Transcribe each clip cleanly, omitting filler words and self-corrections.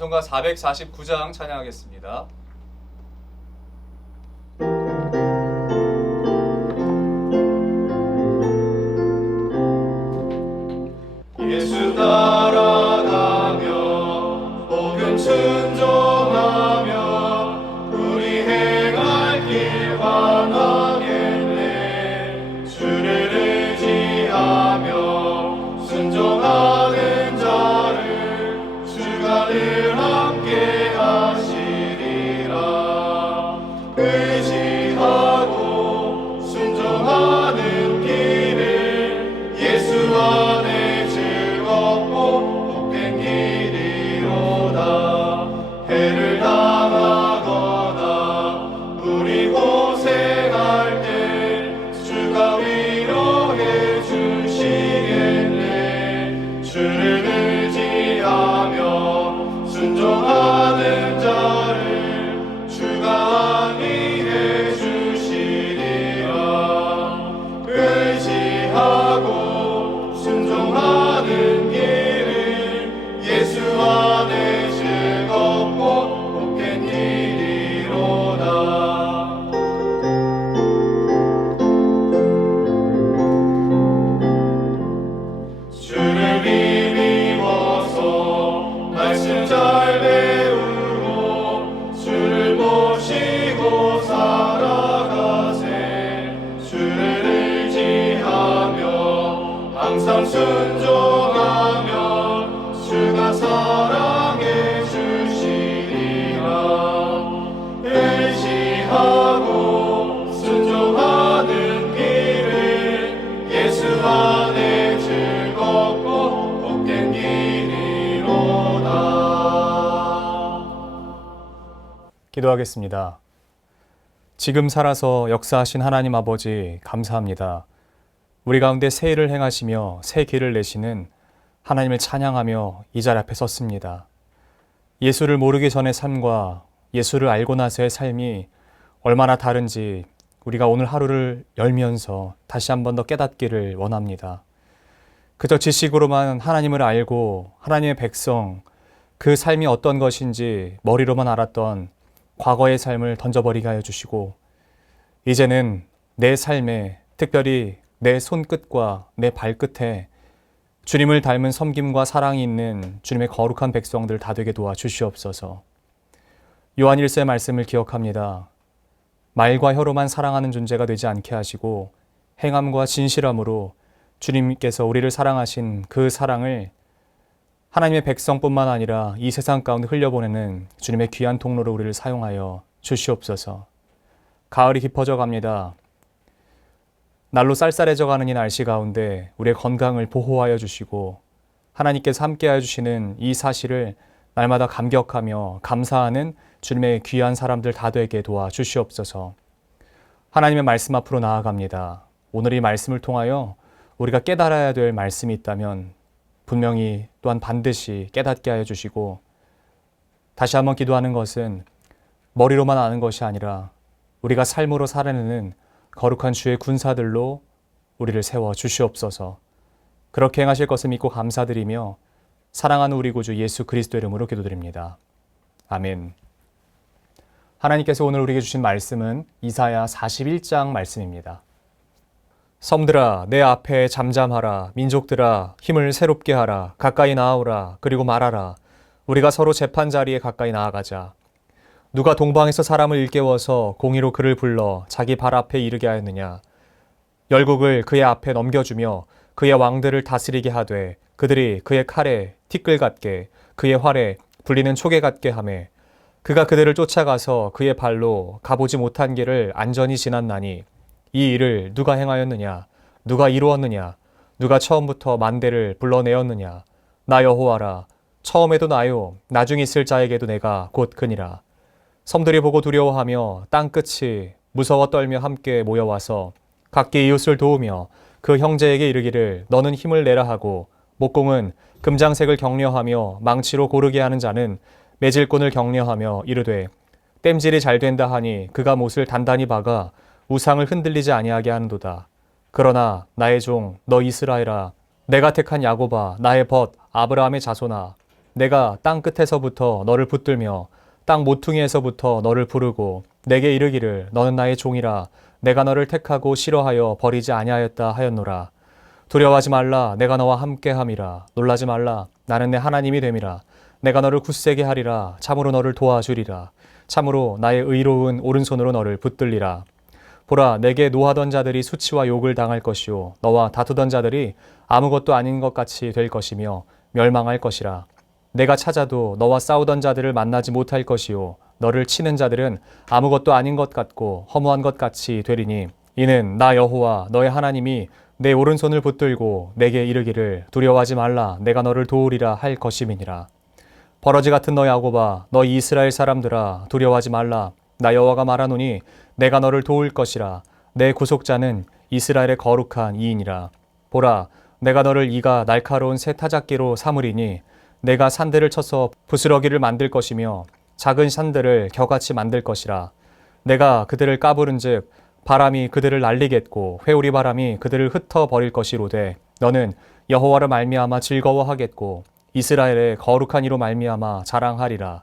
찬송가 449장 찬양하겠습니다. 예수 따라가며 복음 순종하며 우리 행할 길 완하겠네. 주를 의지하며 순종하는 자를 주가 늘 함께 하시리라. 의지하고 순종하는 길을 예수 안에 복된 길이로다. 해를 당하거나 우리 고생할 때 주가 위로해 주시겠네. 주를 의지하며 순종하는 자를 주가 안위해 주시리라. 의지하고 순종하는 예수 안에 즐겁고 복된 길이로다. 주를 힘입어서 말씀 잘 배우고 주를 모시고 살아가세. 주를 의지하며 항상 순종하며 주가 사랑해 주시리라. 의지하고 순종하는 길을 예수 안에 즐겁고 복된 길이로다. 기도하겠습니다. 지금 살아서 역사하신 하나님 아버지 감사합니다. 우리 가운데 새 일을 행하시며 새 길을 내시는 하나님을 찬양하며 이 자리 앞에 섰습니다. 예수를 모르기 전의 삶과 예수를 알고 나서의 삶이 얼마나 다른지 우리가 오늘 하루를 열면서 다시 한 번 더 깨닫기를 원합니다. 그저 지식으로만 하나님을 알고 하나님의 백성, 그 삶이 어떤 것인지 머리로만 알았던 과거의 삶을 던져버리게 하여 주시고 이제는 내 삶에, 특별히 내 손끝과 내 발끝에 주님을 닮은 섬김과 사랑이 있는 주님의 거룩한 백성들 다 되게 도와주시옵소서. 요한 1세 말씀을 기억합니다. 말과 혀로만 사랑하는 존재가 되지 않게 하시고 행함과 진실함으로 주님께서 우리를 사랑하신 그 사랑을 하나님의 백성뿐만 아니라 이 세상 가운데 흘려보내는 주님의 귀한 통로로 우리를 사용하여 주시옵소서. 가을이 깊어져 갑니다. 날로 쌀쌀해져 가는 이 날씨 가운데 우리의 건강을 보호하여 주시고 하나님께서 함께하여 주시는 이 사실을 날마다 감격하며 감사하는 주님의 귀한 사람들 다 되게 도와주시옵소서. 하나님의 말씀 앞으로 나아갑니다. 오늘 이 말씀을 통하여 우리가 깨달아야 될 말씀이 있다면 분명히 또한 반드시 깨닫게 하여 주시고 다시 한번 기도하는 것은 머리로만 아는 것이 아니라 우리가 삶으로 살아내는 거룩한 주의 군사들로 우리를 세워 주시옵소서. 그렇게 행하실 것을 믿고 감사드리며 사랑하는 우리 구주 예수 그리스도 이름으로 기도드립니다. 아멘. 하나님께서 오늘 우리에게 주신 말씀은 이사야 41장 말씀입니다. 섬들아 내 앞에 잠잠하라. 민족들아 힘을 새롭게 하라. 가까이 나아오라. 그리고 말하라. 우리가 서로 재판자리에 가까이 나아가자. 누가 동방에서 사람을 일깨워서 공의로 그를 불러 자기 발 앞에 이르게 하였느냐. 열국을 그의 앞에 넘겨주며 그의 왕들을 다스리게 하되 그들이 그의 칼에 티끌 같게 그의 활에 불리는 초계 같게 하매 그가 그들을 쫓아가서 그의 발로 가보지 못한 길을 안전히 지났나니 이 일을 누가 행하였느냐. 누가 이루었느냐. 누가 처음부터 만대를 불러내었느냐. 나 여호와라. 처음에도 나요. 나중에 있을 자에게도 내가 곧 그니라. 섬들이 보고 두려워하며 땅끝이 무서워 떨며 함께 모여와서 각기 이웃을 도우며 그 형제에게 이르기를 너는 힘을 내라 하고 목공은 금장색을 격려하며 망치로 고르게 하는 자는 매질꾼을 격려하며 이르되 땜질이 잘 된다 하니 그가 못을 단단히 박아 우상을 흔들리지 아니하게 하는도다. 그러나 나의 종 너 이스라엘아 내가 택한 야곱아 나의 벗 아브라함의 자손아 내가 땅 끝에서부터 너를 붙들며 땅 모퉁이에서부터 너를 부르고 내게 이르기를 너는 나의 종이라 내가 너를 택하고 싫어하여 버리지 아니하였다 하였노라. 두려워하지 말라 내가 너와 함께함이라. 놀라지 말라 나는 내 하나님이 됨이라. 내가 너를 굳세게 하리라. 참으로 너를 도와주리라. 참으로 나의 의로운 오른손으로 너를 붙들리라. 보라 내게 노하던 자들이 수치와 욕을 당할 것이요 너와 다투던 자들이 아무것도 아닌 것 같이 될 것이며 멸망할 것이라. 내가 찾아도 너와 싸우던 자들을 만나지 못할 것이요 너를 치는 자들은 아무것도 아닌 것 같고 허무한 것 같이 되리니 이는 나 여호와 너의 하나님이 내 오른손을 붙들고 내게 이르기를 두려워하지 말라 내가 너를 도우리라 할 것임이니라. 버러지 같은 너 야곱아 너 이스라엘 사람들아 두려워하지 말라. 나 여호와가 말하노니 내가 너를 도울 것이라. 내 구속자는 이스라엘의 거룩한 이인이라. 보라 내가 너를 이가 날카로운 새 타작기로 삼으리니 내가 산들을 쳐서 부스러기를 만들 것이며 작은 산들을 겨같이 만들 것이라. 내가 그들을 까부른즉 바람이 그들을 날리겠고 회오리 바람이 그들을 흩어 버릴 것이로되 너는 여호와로 말미암아 즐거워하겠고 이스라엘의 거룩한 이로 말미암아 자랑하리라.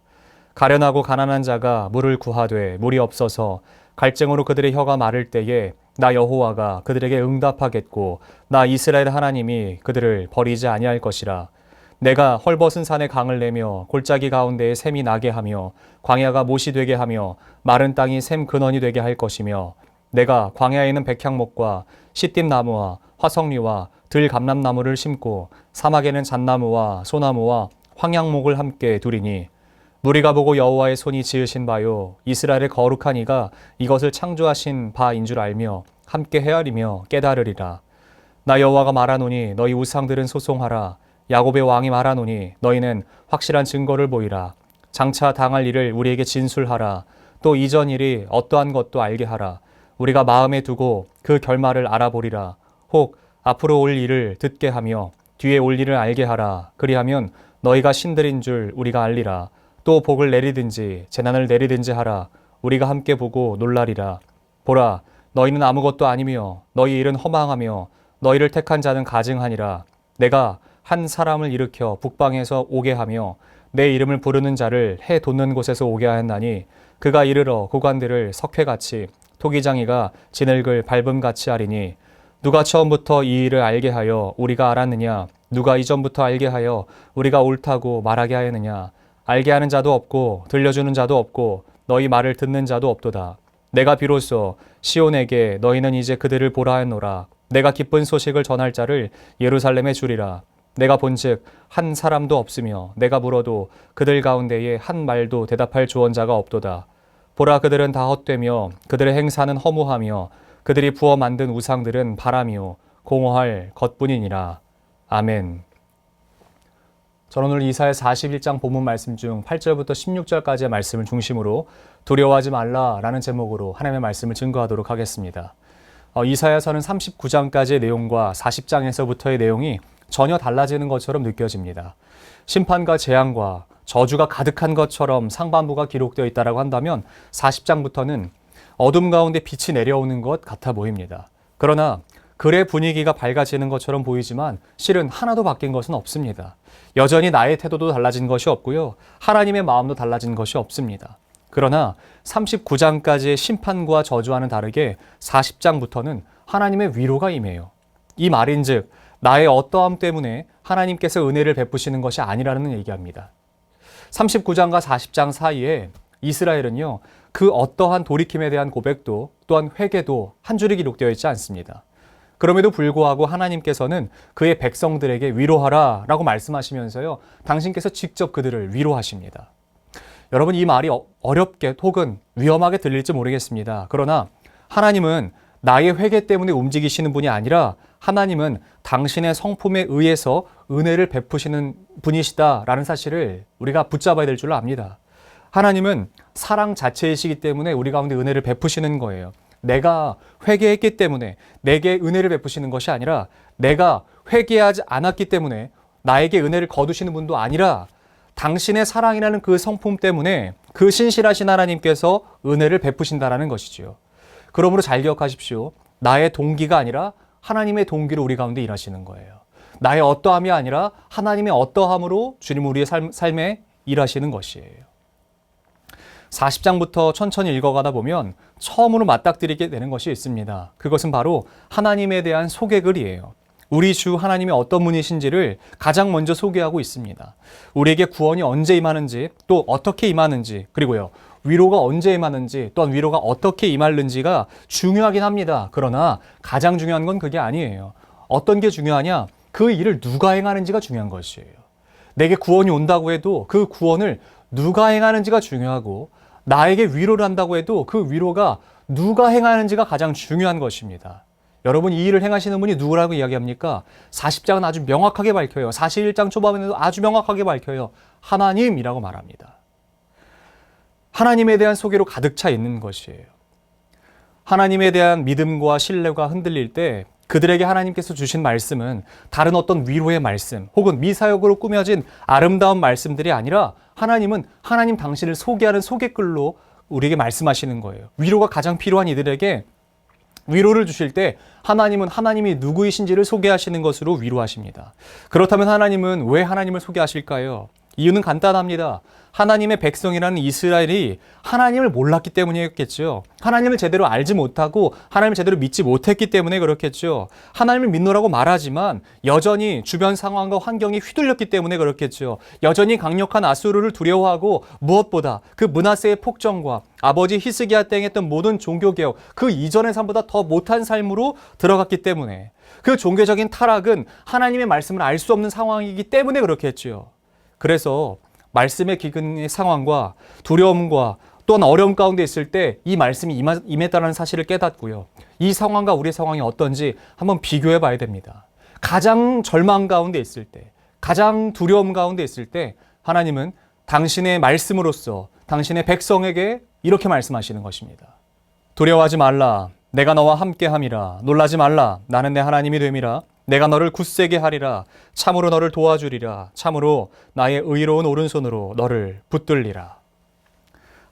가련하고 가난한 자가 물을 구하되 물이 없어서 갈증으로 그들의 혀가 마를 때에 나 여호와가 그들에게 응답하겠고 나 이스라엘 하나님이 그들을 버리지 아니할 것이라. 내가 헐벗은 산에 강을 내며 골짜기 가운데에 샘이 나게 하며 광야가 못이 되게 하며 마른 땅이 샘 근원이 되게 할 것이며 내가 광야에 있는 백향목과 시띠나무와 화석류와 들감람나무를 심고 사막에는 잣나무와 소나무와 황양목을 함께 두리니 무리가 보고 여호와의 손이 지으신 바요 이스라엘의 거룩한 이가 이것을 창조하신 바인 줄 알며 함께 헤아리며 깨달으리라. 나 여호와가 말하노니 너희 우상들은 소송하라. 야곱의 왕이 말하노니 너희는 확실한 증거를 보이라. 장차 당할 일을 우리에게 진술하라. 또 이전 일이 어떠한 것도 알게 하라. 우리가 마음에 두고 그 결말을 알아보리라. 혹 앞으로 올 일을 듣게 하며 뒤에 올 일을 알게 하라. 그리하면 너희가 신들인 줄 우리가 알리라. 또 복을 내리든지 재난을 내리든지 하라. 우리가 함께 보고 놀라리라. 보라 너희는 아무것도 아니며 너희 일은 허망하며 너희를 택한 자는 가증하니라. 내가 한 사람을 일으켜 북방에서 오게 하며 내 이름을 부르는 자를 해 돋는 곳에서 오게 하였나니 그가 이르러 고관들을 석회같이 토기장이가 진흙을 밟음같이 하리니 누가 처음부터 이 일을 알게 하여 우리가 알았느냐? 누가 이전부터 알게 하여 우리가 옳다고 말하게 하였느냐? 알게 하는 자도 없고 들려주는 자도 없고 너희 말을 듣는 자도 없도다. 내가 비로소 시온에게 너희는 이제 그들을 보라 하였노라. 내가 기쁜 소식을 전할 자를 예루살렘에 주리라. 내가 본즉 한 사람도 없으며 내가 물어도 그들 가운데에 한 말도 대답할 조언자가 없도다. 보라 그들은 다 헛되며 그들의 행사는 허무하며 그들이 부어 만든 우상들은 바람이요 공허할 것뿐이니라. 아멘. 저는 오늘 이사야 41장 본문 말씀 중 8절부터 16절까지의 말씀을 중심으로 두려워하지 말라라는 제목으로 하나님의 말씀을 증거하도록 하겠습니다. 이사야서는 39장까지의 내용과 40장에서부터의 내용이 전혀 달라지는 것처럼 느껴집니다. 심판과 재앙과 저주가 가득한 것처럼 상반부가 기록되어 있다고 한다면 40장부터는 어둠 가운데 빛이 내려오는 것 같아 보입니다. 그러나 글의 분위기가 밝아지는 것처럼 보이지만 실은 하나도 바뀐 것은 없습니다. 여전히 나의 태도도 달라진 것이 없고요. 하나님의 마음도 달라진 것이 없습니다. 그러나 39장까지의 심판과 저주와는 다르게 40장부터는 하나님의 위로가 임해요. 이 말인즉 나의 어떠함 때문에 하나님께서 은혜를 베푸시는 것이 아니라는 얘기합니다. 39장과 40장 사이에 이스라엘은요, 그 어떠한 돌이킴에 대한 고백도 또한 회개도 한 줄이 기록되어 있지 않습니다. 그럼에도 불구하고 하나님께서는 그의 백성들에게 위로하라 라고 말씀하시면서요, 당신께서 직접 그들을 위로하십니다. 여러분, 이 말이 어렵게 혹은 위험하게 들릴지 모르겠습니다. 그러나 하나님은 나의 회개 때문에 움직이시는 분이 아니라 하나님은 당신의 성품에 의해서 은혜를 베푸시는 분이시다라는 사실을 우리가 붙잡아야 될 줄로 압니다. 하나님은 사랑 자체이시기 때문에 우리 가운데 은혜를 베푸시는 거예요. 내가 회개했기 때문에 내게 은혜를 베푸시는 것이 아니라 내가 회개하지 않았기 때문에 나에게 은혜를 거두시는 분도 아니라 당신의 사랑이라는 그 성품 때문에 그 신실하신 하나님께서 은혜를 베푸신다라는 것이지요. 그러므로 잘 기억하십시오. 나의 동기가 아니라 하나님의 동기로 우리 가운데 일하시는 거예요. 나의 어떠함이 아니라 하나님의 어떠함으로 주님 우리의 삶에 일하시는 것이에요. 40장부터 천천히 읽어가다 보면 처음으로 맞닥뜨리게 되는 것이 있습니다. 그것은 바로 하나님에 대한 소개글이에요. 우리 주 하나님이 어떤 분이신지를 가장 먼저 소개하고 있습니다. 우리에게 구원이 언제 임하는지, 또 어떻게 임하는지, 그리고요, 위로가 언제 임하는지, 또한 위로가 어떻게 임하는지가 중요하긴 합니다. 그러나 가장 중요한 건 그게 아니에요. 어떤 게 중요하냐? 그 일을 누가 행하는지가 중요한 것이에요. 내게 구원이 온다고 해도 그 구원을 누가 행하는지가 중요하고, 나에게 위로를 한다고 해도 그 위로가 누가 행하는지가 가장 중요한 것입니다. 여러분, 이 일을 행하시는 분이 누구라고 이야기합니까? 40장은 아주 명확하게 밝혀요. 41장 초반에도 아주 명확하게 밝혀요. 하나님이라고 말합니다. 하나님에 대한 소개로 가득 차 있는 것이에요. 하나님에 대한 믿음과 신뢰가 흔들릴 때 그들에게 하나님께서 주신 말씀은 다른 어떤 위로의 말씀 혹은 미사역으로 꾸며진 아름다운 말씀들이 아니라 하나님은 하나님 당신을 소개하는 소개글로 우리에게 말씀하시는 거예요. 위로가 가장 필요한 이들에게 위로를 주실 때 하나님은 하나님이 누구이신지를 소개하시는 것으로 위로하십니다. 그렇다면 하나님은 왜 하나님을 소개하실까요? 이유는 간단합니다. 하나님의 백성이라는 이스라엘이 하나님을 몰랐기 때문이었겠죠. 하나님을 제대로 알지 못하고 하나님을 제대로 믿지 못했기 때문에 그렇겠죠. 하나님을 믿노라고 말하지만 여전히 주변 상황과 환경이 휘둘렸기 때문에 그렇겠죠. 여전히 강력한 아수르를 두려워하고 무엇보다 그 므낫세의 폭정과 아버지 히스기야 때 행했던 모든 종교개혁, 그 이전의 삶보다 더 못한 삶으로 들어갔기 때문에, 그 종교적인 타락은 하나님의 말씀을 알 수 없는 상황이기 때문에 그렇겠죠. 그래서 말씀의 기근의 상황과 두려움과 또한 어려움 가운데 있을 때 이 말씀이 임했다는 사실을 깨닫고요. 이 상황과 우리의 상황이 어떤지 한번 비교해 봐야 됩니다. 가장 절망 가운데 있을 때, 가장 두려움 가운데 있을 때 하나님은 당신의 말씀으로써 당신의 백성에게 이렇게 말씀하시는 것입니다. 두려워하지 말라. 내가 너와 함께함이라. 놀라지 말라. 나는 내 하나님이 됨이라. 내가 너를 굳세게 하리라. 참으로 너를 도와주리라. 참으로 나의 의로운 오른손으로 너를 붙들리라.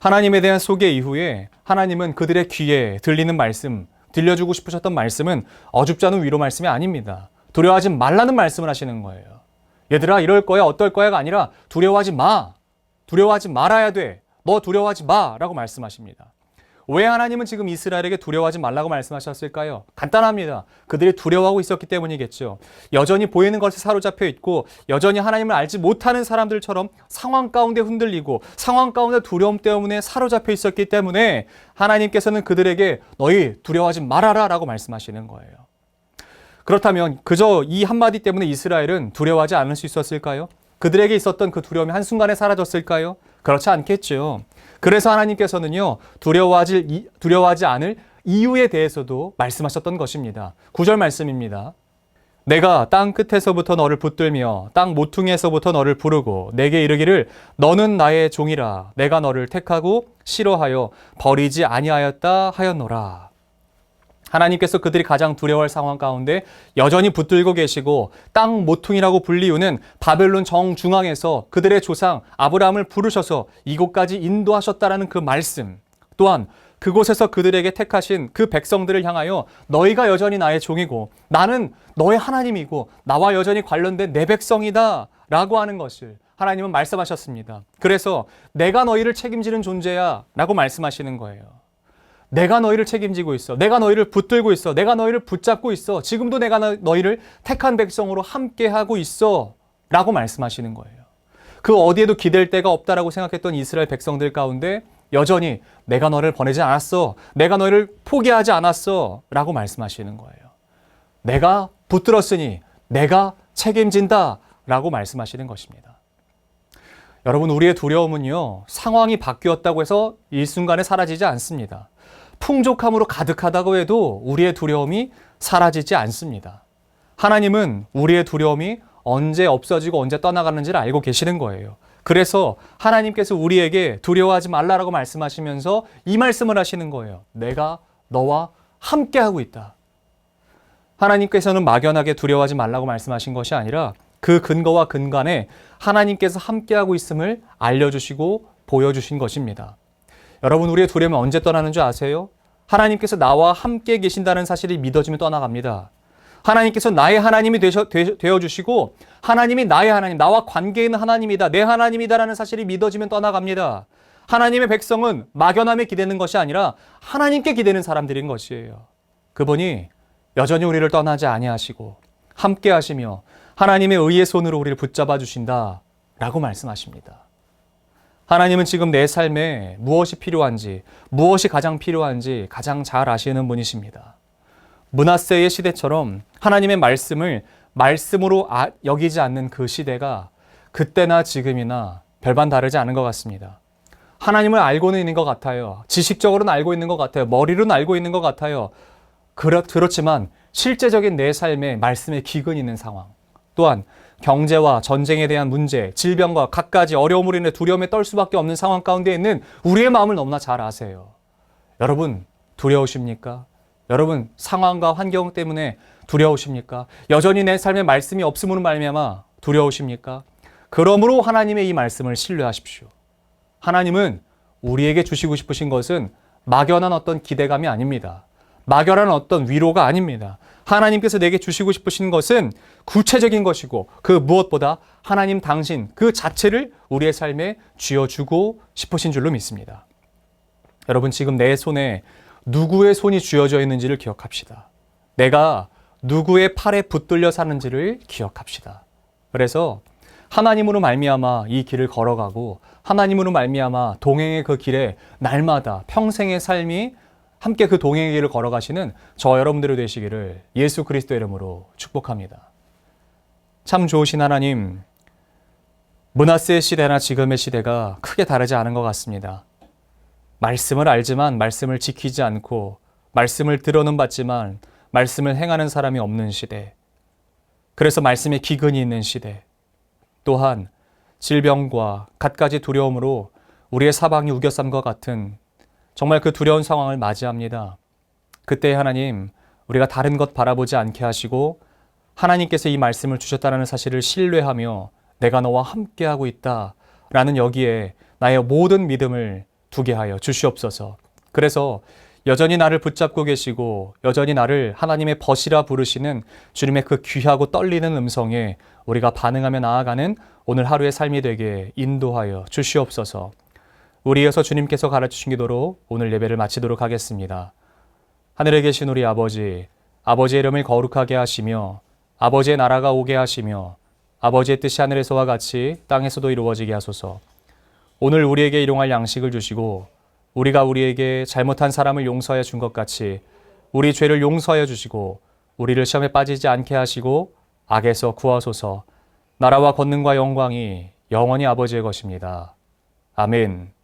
하나님에 대한 소개 이후에 하나님은 그들의 귀에 들리는 말씀, 들려주고 싶으셨던 말씀은 어줍지 않은 위로 말씀이 아닙니다. 두려워하지 말라는 말씀을 하시는 거예요. 얘들아, 이럴 거야, 어떨 거야가 아니라 두려워하지 마. 두려워하지 말아야 돼. 너 두려워하지 마. 라고 말씀하십니다. 왜 하나님은 지금 이스라엘에게 두려워하지 말라고 말씀하셨을까요? 간단합니다. 그들이 두려워하고 있었기 때문이겠죠. 여전히 보이는 것에 사로잡혀 있고 여전히 하나님을 알지 못하는 사람들처럼 상황 가운데 흔들리고 상황 가운데 두려움 때문에 사로잡혀 있었기 때문에 하나님께서는 그들에게 너희 두려워하지 말아라 라고 말씀하시는 거예요. 그렇다면 그저 이 한마디 때문에 이스라엘은 두려워하지 않을 수 있었을까요? 그들에게 있었던 그 두려움이 한순간에 사라졌을까요? 그렇지 않겠죠. 그래서 하나님께서는요, 두려워하지 않을 이유에 대해서도 말씀하셨던 것입니다. 9절 말씀입니다. 내가 땅 끝에서부터 너를 붙들며 땅 모퉁이에서부터 너를 부르고 내게 이르기를 너는 나의 종이라. 내가 너를 택하고 싫어하여 버리지 아니하였다 하였노라. 하나님께서 그들이 가장 두려워할 상황 가운데 여전히 붙들고 계시고 땅 모퉁이라고 불리우는 바벨론 정중앙에서 그들의 조상 아브라함을 부르셔서 이곳까지 인도하셨다라는 그 말씀, 또한 그곳에서 그들에게 택하신 그 백성들을 향하여 너희가 여전히 나의 종이고 나는 너의 하나님이고 나와 여전히 관련된 내 백성이다 라고 하는 것을 하나님은 말씀하셨습니다. 그래서 내가 너희를 책임지는 존재야 라고 말씀하시는 거예요. 내가 너희를 책임지고 있어. 내가 너희를 붙들고 있어. 내가 너희를 붙잡고 있어. 지금도 내가 너희를 택한 백성으로 함께하고 있어 라고 말씀하시는 거예요. 그 어디에도 기댈 데가 없다라고 생각했던 이스라엘 백성들 가운데 여전히 내가 너를 보내지 않았어. 내가 너희를 포기하지 않았어 라고 말씀하시는 거예요. 내가 붙들었으니 내가 책임진다 라고 말씀하시는 것입니다. 여러분, 우리의 두려움은요, 상황이 바뀌었다고 해서 일순간에 사라지지 않습니다. 풍족함으로 가득하다고 해도 우리의 두려움이 사라지지 않습니다. 하나님은 우리의 두려움이 언제 없어지고 언제 떠나가는지를 알고 계시는 거예요. 그래서 하나님께서 우리에게 두려워하지 말라라고 말씀하시면서 이 말씀을 하시는 거예요. 내가 너와 함께하고 있다. 하나님께서는 막연하게 두려워하지 말라고 말씀하신 것이 아니라 그 근거와 근간에 하나님께서 함께하고 있음을 알려주시고 보여주신 것입니다. 여러분, 우리의 두려움은 언제 떠나는 줄 아세요? 하나님께서 나와 함께 계신다는 사실이 믿어지면 떠나갑니다. 하나님께서 나의 하나님이 되어주시고 하나님이 나의 하나님, 나와 관계 있는 하나님이다, 내 하나님이다라는 사실이 믿어지면 떠나갑니다. 하나님의 백성은 막연함에 기대는 것이 아니라 하나님께 기대는 사람들인 것이에요. 그분이 여전히 우리를 떠나지 아니하시고 함께 하시며 하나님의 의의 손으로 우리를 붙잡아 주신다 라고 말씀하십니다. 하나님은 지금 내 삶에 무엇이 필요한지, 무엇이 가장 필요한지 가장 잘 아시는 분이십니다. 므낫세의 시대처럼 하나님의 말씀을 말씀으로 여기지 않는 그 시대가 그때나 지금이나 별반 다르지 않은 것 같습니다. 하나님을 알고는 있는 것 같아요. 지식적으로는 알고 있는 것 같아요. 머리로는 알고 있는 것 같아요. 그렇지만 실제적인 내 삶에 말씀에 기근이 있는 상황, 또한 경제와 전쟁에 대한 문제, 질병과 갖가지 어려움으로 인해 두려움에 떨 수밖에 없는 상황 가운데 있는 우리의 마음을 너무나 잘 아세요. 여러분, 두려우십니까? 여러분, 상황과 환경 때문에 두려우십니까? 여전히 내 삶에 말씀이 없음으로 말미암아 두려우십니까? 그러므로 하나님의 이 말씀을 신뢰하십시오. 하나님은 우리에게 주시고 싶으신 것은 막연한 어떤 기대감이 아닙니다. 막연한 어떤 위로가 아닙니다. 하나님께서 내게 주시고 싶으신 것은 구체적인 것이고 그 무엇보다 하나님 당신 그 자체를 우리의 삶에 쥐어주고 싶으신 줄로 믿습니다. 여러분, 지금 내 손에 누구의 손이 쥐어져 있는지를 기억합시다. 내가 누구의 팔에 붙들려 사는지를 기억합시다. 그래서 하나님으로 말미암아 이 길을 걸어가고 하나님으로 말미암아 동행의 그 길에 날마다 평생의 삶이 함께 그 동행의 길을 걸어가시는 저 여러분들이 되시기를 예수 그리스도의 이름으로 축복합니다. 참 좋으신 하나님, 므낫세의 시대나 지금의 시대가 크게 다르지 않은 것 같습니다. 말씀을 알지만 말씀을 지키지 않고 말씀을 들어는 봤지만 말씀을 행하는 사람이 없는 시대, 그래서 말씀에 기근이 있는 시대, 또한 질병과 갖가지 두려움으로 우리의 사방이 우겨쌈과 같은 정말 그 두려운 상황을 맞이합니다. 그때 하나님, 우리가 다른 것 바라보지 않게 하시고 하나님께서 이 말씀을 주셨다는 사실을 신뢰하며 내가 너와 함께하고 있다라는 여기에 나의 모든 믿음을 두게 하여 주시옵소서. 그래서 여전히 나를 붙잡고 계시고 여전히 나를 하나님의 벗이라 부르시는 주님의 그 귀하고 떨리는 음성에 우리가 반응하며 나아가는 오늘 하루의 삶이 되게 인도하여 주시옵소서. 우리 이어서 주님께서 가르치신 기도로 오늘 예배를 마치도록 하겠습니다. 하늘에 계신 우리 아버지, 아버지의 이름을 거룩하게 하시며 아버지의 나라가 오게 하시며 아버지의 뜻이 하늘에서와 같이 땅에서도 이루어지게 하소서. 오늘 우리에게 일용할 양식을 주시고 우리가 우리에게 잘못한 사람을 용서하여 준 것 같이 우리 죄를 용서하여 주시고 우리를 시험에 빠지지 않게 하시고 악에서 구하소서. 나라와 권능과 영광이 영원히 아버지의 것입니다. 아멘.